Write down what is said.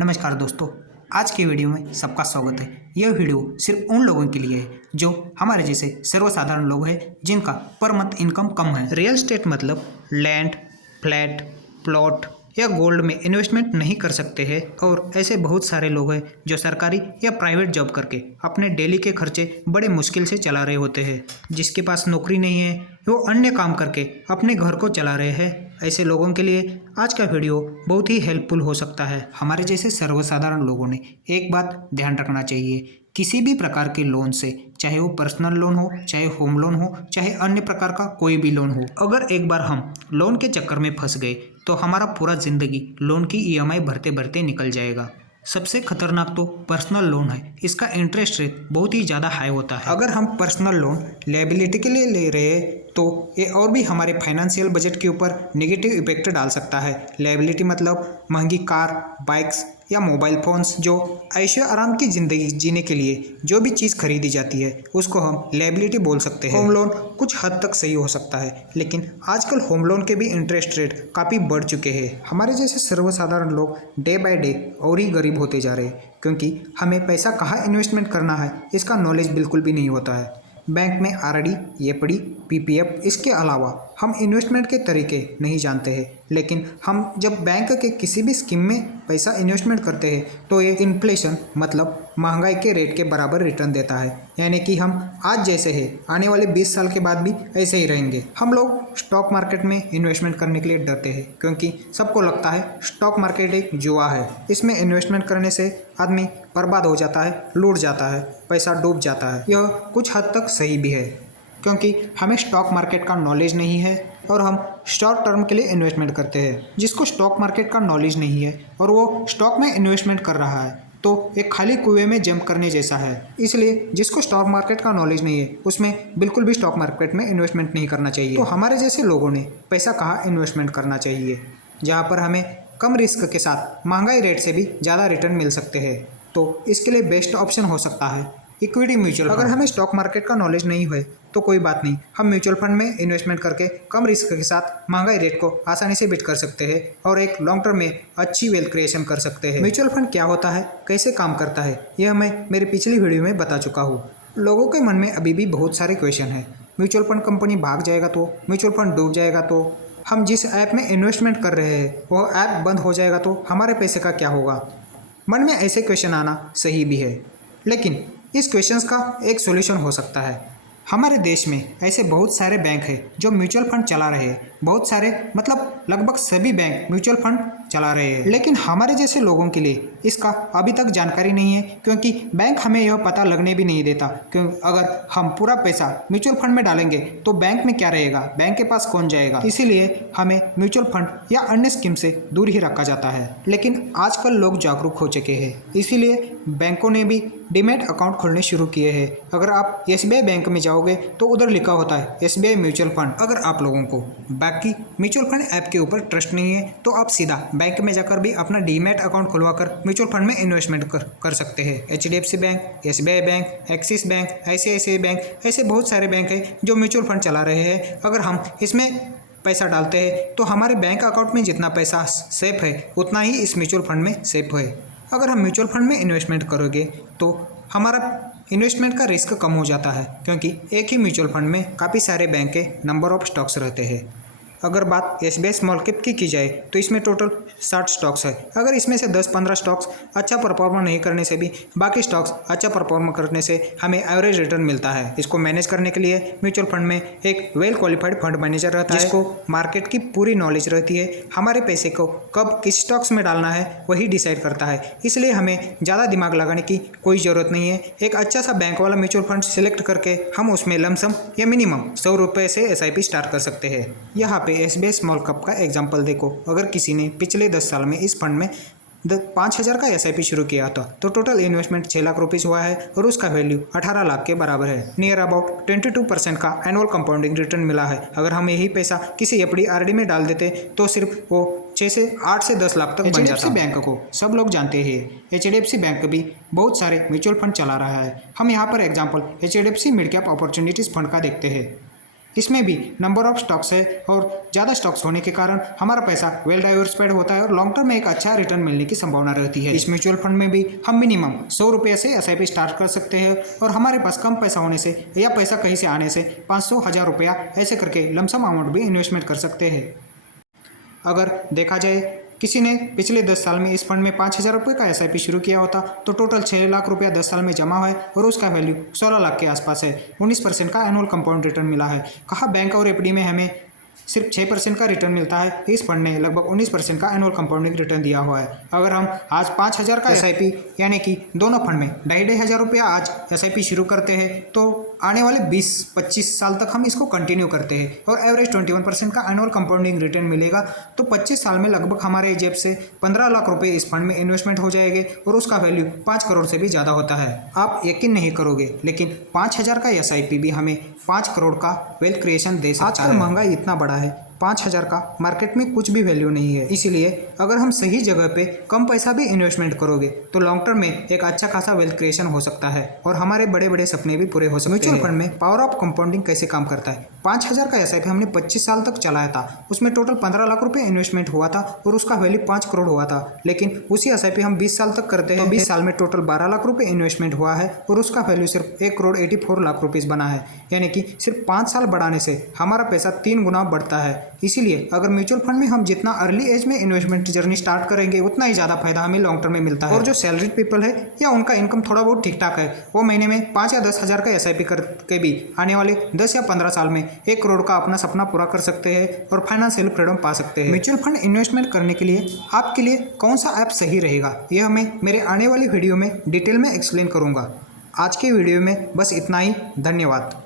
नमस्कार दोस्तों। आज की वीडियो में सबका स्वागत है। यह वीडियो सिर्फ उन लोगों के लिए है जो हमारे जैसे सर्वसाधारण लोग हैं जिनका पर मंथ इनकम कम है। रियल एस्टेट मतलब लैंड, फ्लैट, प्लॉट या गोल्ड में इन्वेस्टमेंट नहीं कर सकते हैं और ऐसे बहुत सारे लोग हैं जो सरकारी या प्राइवेट जॉब करके अपने डेली के खर्चे बड़े मुश्किल से चला रहे होते हैं। जिसके पास नौकरी नहीं है वो अन्य काम करके अपने घर को चला रहे हैं। ऐसे लोगों के लिए आज का वीडियो बहुत ही हेल्पफुल हो सकता है। हमारे जैसे सर्वसाधारण लोगों ने एक बात ध्यान रखना चाहिए, किसी भी प्रकार के लोन से, चाहे वो पर्सनल लोन हो, चाहे होम लोन हो, चाहे अन्य प्रकार का कोई भी लोन हो, अगर एक बार हम लोन के चक्कर में फंस गए तो हमारा पूरा जिंदगी लोन की ईएमआई भरते भरते निकल जाएगा। सबसे खतरनाक तो पर्सनल लोन है। इसका इंटरेस्ट रेट बहुत ही ज़्यादा हाई होता है। अगर हम पर्सनल लोन लायबिलिटी के लिए ले रहे हैं तो ये और भी हमारे फाइनेंशियल बजट के ऊपर नेगेटिव इफेक्ट डाल सकता है। लायबिलिटी मतलब महंगी कार, बाइक्स या मोबाइल फ़ोन्स, जो ऐशो आराम की ज़िंदगी जीने के लिए जो भी चीज़ खरीदी जाती है उसको हम लायबिलिटी बोल सकते हैं। होम लोन कुछ हद तक सही हो सकता है, लेकिन आजकल होम लोन के भी इंटरेस्ट रेट काफ़ी बढ़ चुके हैं। हमारे जैसे सर्वसाधारण लोग डे बाय डे और ही गरीब होते जा रहे हैं, क्योंकि हमें पैसा कहाँ इन्वेस्टमेंट करना है इसका नॉलेज बिल्कुल भी नहीं होता है। बैंक में आरडी, एफडी, पीपीएफ, इसके अलावा हम इन्वेस्टमेंट के तरीके नहीं जानते हैं। लेकिन हम जब बैंक के किसी भी स्कीम में पैसा इन्वेस्टमेंट करते हैं तो ये इन्फ्लेशन मतलब महंगाई के रेट के बराबर रिटर्न देता है। यानी कि हम आज जैसे हैं आने वाले 20 साल के बाद भी ऐसे ही रहेंगे। हम लोग स्टॉक मार्केट में इन्वेस्टमेंट करने के लिए डरते हैं, क्योंकि सबको लगता है स्टॉक मार्केट एक जुआ है। इसमें इन्वेस्टमेंट करने से आदमी बर्बाद हो जाता है, लूट जाता है, पैसा डूब जाता है। यह कुछ हद तक सही भी है, क्योंकि हमें स्टॉक मार्केट का नॉलेज नहीं है और हम शॉर्ट टर्म के लिए इन्वेस्टमेंट करते हैं। जिसको स्टॉक मार्केट का नॉलेज नहीं है और वो स्टॉक में इन्वेस्टमेंट कर रहा है तो एक खाली कुएं में जंप करने जैसा है। इसलिए जिसको स्टॉक मार्केट का नॉलेज नहीं है उसमें बिल्कुल भी स्टॉक मार्केट में इन्वेस्टमेंट नहीं करना चाहिए। तो हमारे जैसे लोगों ने पैसा कहाँ इन्वेस्टमेंट करना चाहिए जहाँ पर हमें कम रिस्क के साथ महंगाई रेट से भी ज़्यादा रिटर्न मिल सकते हैं। तो इसके लिए बेस्ट ऑप्शन हो सकता है इक्विटी म्यूचुअल। अगर हमें स्टॉक मार्केट का नॉलेज नहीं है तो कोई बात नहीं, हम म्यूचुअल फंड में इन्वेस्टमेंट करके कम रिस्क के साथ महंगाई रेट को आसानी से बीट कर सकते हैं और एक लॉन्ग टर्म में अच्छी वेल्थ क्रिएशन कर सकते हैं। म्यूचुअल फंड क्या होता है, कैसे काम करता है, यह मैं मेरी पिछली वीडियो में बता चुका हूँ। लोगों के मन में अभी भी बहुत सारे क्वेश्चन हैं। म्यूचुअल फंड कंपनी भाग जाएगा तो, म्यूचुअल फंड डूब जाएगा तो, हम जिस ऐप में इन्वेस्टमेंट कर रहे हैं वह ऐप बंद हो जाएगा तो हमारे पैसे का क्या होगा। मन में ऐसे क्वेश्चन आना सही भी है, लेकिन इस क्वेश्चंस का एक सॉल्यूशन हो सकता है। हमारे देश में ऐसे बहुत सारे बैंक हैं जो म्यूचुअल फंड चला रहे हैं। बहुत सारे मतलब लगभग सभी बैंक म्यूचुअल फंड चला रहे हैं, लेकिन हमारे जैसे लोगों के लिए इसका अभी तक जानकारी नहीं है, क्योंकि बैंक हमें यह पता लगने भी नहीं देता। क्यों, अगर हम पूरा पैसा म्यूचुअल फंड में डालेंगे तो बैंक में क्या रहेगा, बैंक के पास कौन जाएगा। इसीलिए हमें म्यूचुअल फंड या अन्य स्कीम से दूर ही रखा जाता है। लेकिन आजकल लोग जागरूक हो चुके हैं, इसीलिए बैंकों ने भी डीमैट अकाउंट खोलने शुरू किए हैं। अगर आप एसबीआई बैंक में जाओगे तो उधर लिखा होता है एसबीआई म्यूचुअल फंड। अगर आप लोगों को बाकी म्यूचुअल फंड ऐप के ऊपर ट्रस्ट नहीं है तो आप सीधा बैंक में जाकर भी अपना डीमैट अकाउंट खुलवाकर म्यूचुअल फंड में इन्वेस्टमेंट कर सकते हैं। HDFC bank, SBI bank, axis bank, ICICI bank, ऐसे बहुत सारे बैंक हैं जो म्यूचुअल फंड चला रहे हैं। अगर हम इसमें पैसा डालते हैं तो हमारे बैंक अकाउंट में जितना पैसा सेफ है उतना ही इस म्यूचुअल फंड में सेफ है। अगर हम म्यूचुअल फंड में इन्वेस्टमेंट करोगे तो हमारा इन्वेस्टमेंट का रिस्क कम हो जाता है, क्योंकि एक ही म्यूचुअल फंड में काफ़ी सारे बैंक के नंबर ऑफ स्टॉक्स रहते हैं। अगर बात एसबीआई स्मॉल कैप की जाए तो इसमें टोटल 60 स्टॉक्स है। अगर इसमें से 10-15 स्टॉक्स अच्छा परफॉर्म नहीं करने से भी बाकी स्टॉक्स अच्छा परफॉर्म करने से हमें एवरेज रिटर्न मिलता है। इसको मैनेज करने के लिए म्यूचुअल फंड में एक वेल क्वालिफाइड फंड मैनेजर रहता है, जिसको मार्केट की पूरी नॉलेज रहती है। हमारे पैसे को कब किस स्टॉक्स में डालना है वही डिसाइड करता है, इसलिए हमें ज़्यादा दिमाग लगाने की कोई ज़रूरत नहीं है। एक अच्छा सा बैंक वाला म्यूचुअल फंड सिलेक्ट करके हम उसमें लमसम या मिनिमम 100 रुपये से एसआईपी स्टार्ट कर सकते हैं। यहाँ एसबीआई स्मॉल कैप का एग्जांपल देखो। अगर किसी ने पिछले 10 साल में इस फंड में 5,000 का एसआईपी शुरू किया था तो टोटल इन्वेस्टमेंट 6 लाख रुपीज़ हुआ है और उसका वैल्यू 18 लाख के बराबर है। नियर अबाउट 22% का एनुअल कंपाउंडिंग रिटर्न मिला है। अगर हम यही पैसा किसी एफडी आरडी में डाल देते तो सिर्फ वो 8 से 10 लाख तक बन जाता। एचडीएफसी बैंक को सब लोग जानते हैं। एचडीएफसी बैंक भी बहुत सारे म्यूचुअल फंड चला रहा है। हम यहाँ पर example HDFC mid cap opportunities fund का देखते हैं। इसमें भी नंबर ऑफ स्टॉक्स है और ज़्यादा स्टॉक्स होने के कारण हमारा पैसा वेल डाइवर्सिफाइड होता है और लॉन्ग टर्म में एक अच्छा रिटर्न मिलने की संभावना रहती है। इस म्यूचुअल फंड में भी हम मिनिमम 100 रुपये से SIP स्टार्ट कर सकते हैं और हमारे पास कम पैसा होने से या पैसा कहीं से आने से 500-1000 रुपया ऐसे करके लमसम अमाउंट भी इन्वेस्टमेंट कर सकते हैं। अगर देखा जाए किसी ने पिछले 10 साल में इस फंड में 5000 रुपये का SIP शुरू किया होता तो टोटल 6 लाख रुपया 10 साल में जमा है और उसका वैल्यू 16 लाख के आसपास है। 19% का एनुअल कंपाउंड रिटर्न मिला है। कहा बैंक और FD में हमें सिर्फ 6% का रिटर्न मिलता है, इस फंड ने लगभग 19% का एनुअल कंपाउंडिंग रिटर्न दिया हुआ है। अगर हम आज 5000 का SIP यानी कि दोनों फंड में 2,500 रुपया आज SIP शुरू करते हैं तो आने वाले 20-25 साल तक हम इसको कंटिन्यू करते हैं और एवरेज 21% का एनुअल कंपाउंडिंग रिटर्न मिलेगा तो 25 साल में लगभग हमारे जेब से 15 लाख रुपए इस फंड में इन्वेस्टमेंट हो जाएंगे और उसका वैल्यू 5 करोड़ से भी ज़्यादा होता है। आप यकीन नहीं करोगे लेकिन 5000 का SIP भी हमें 5 करोड़ का वेल्थ क्रिएशन दे सकता है। आजकल महंगाई इतना बड़ा है, 5000 का मार्केट में कुछ भी वैल्यू नहीं है। इसीलिए अगर हम सही जगह पे कम पैसा भी इन्वेस्टमेंट करोगे तो लॉन्ग टर्म में एक अच्छा खासा वेल्थ क्रिएशन हो सकता है और हमारे बड़े बड़े सपने भी पूरे हो सकते हैं। म्यूचुअल फंड में पावर ऑफ कंपाउंडिंग कैसे काम करता है? 5000 का SIP हमने 25 साल तक चलाया था, उसमें टोटल 15 लाख रुपए इन्वेस्टमेंट हुआ था और उसका वैल्यू 5 करोड़ हुआ था। लेकिन उसी SIP हम 20 साल तक करते हैं तो 20 साल में टोटल 12 लाख रुपए इन्वेस्टमेंट हुआ है और उसका वैल्यू सिर्फ 1 करोड़ 84 लाख रुपीज़ बना है। यानी कि सिर्फ 5 साल बढ़ाने से हमारा पैसा 3 गुना बढ़ता है। इसीलिए अगर म्यूचुअल फंड में हम जितना अर्ली एज में इन्वेस्टमेंट जर्नी स्टार्ट करेंगे उतना ही ज़्यादा फायदा हमें लॉन्ग टर्म में मिलता है। और जो सैलरीड पीपल है या उनका इनकम थोड़ा बहुत ठीक ठाक है वो महीने में 5 या 10 हज़ार का SIP करके भी आने वाले 10 या 15 साल में 1 करोड़ का अपना सपना पूरा कर सकते हैं और फाइनेंशियल फ्रीडम पा सकते हैं। म्यूचुअल फंड इन्वेस्टमेंट करने के लिए आपके लिए कौन सा ऐप सही रहेगा यह मैं मेरे आने वाली वीडियो में डिटेल में एक्सप्लेन करूँगा। आज के वीडियो में बस इतना ही। धन्यवाद।